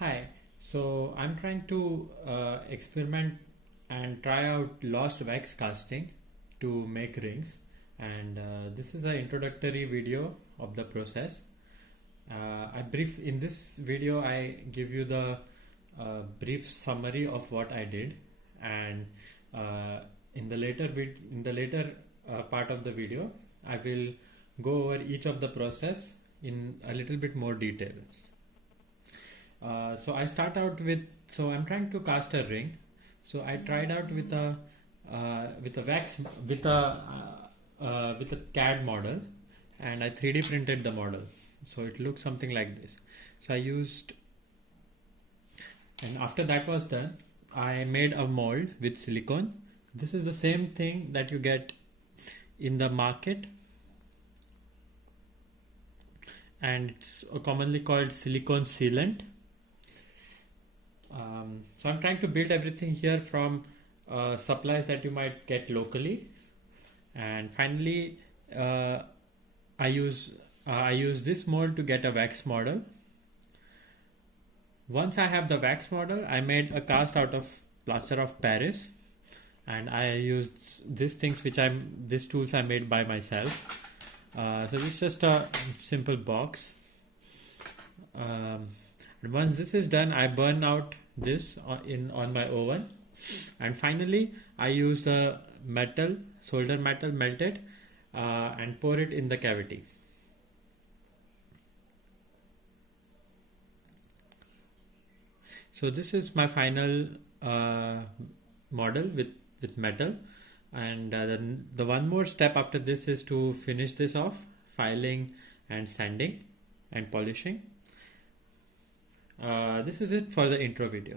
Hi, so I'm trying to experiment and try out lost wax casting to make rings, and this is an introductory video of the process. In this video I give you the brief summary of what I did, and in the later part of the video I will go over each of the process in a little bit more details. So I start out with, so I'm trying to cast a ring. So I tried out with a wax with a CAD model, and I 3D printed the model. So it looks something like this. So I used, and after that was done, I made a mold with silicone. This is the same thing that you get in the market, and it's commonly called silicone sealant. So I'm trying to build everything here from supplies that you might get locally, and finally I use this mold to get a wax model. Once I have the wax model, I made a cast out of plaster of Paris, and I used these tools I made by myself. So it's just a simple box. And once this is done, I burn out this on my oven, and finally I use the solder metal melted, and pour it in the cavity. So this is my final model with metal, and then the one more step after this is to finish this off, filing and sanding and polishing. This is it for the intro video.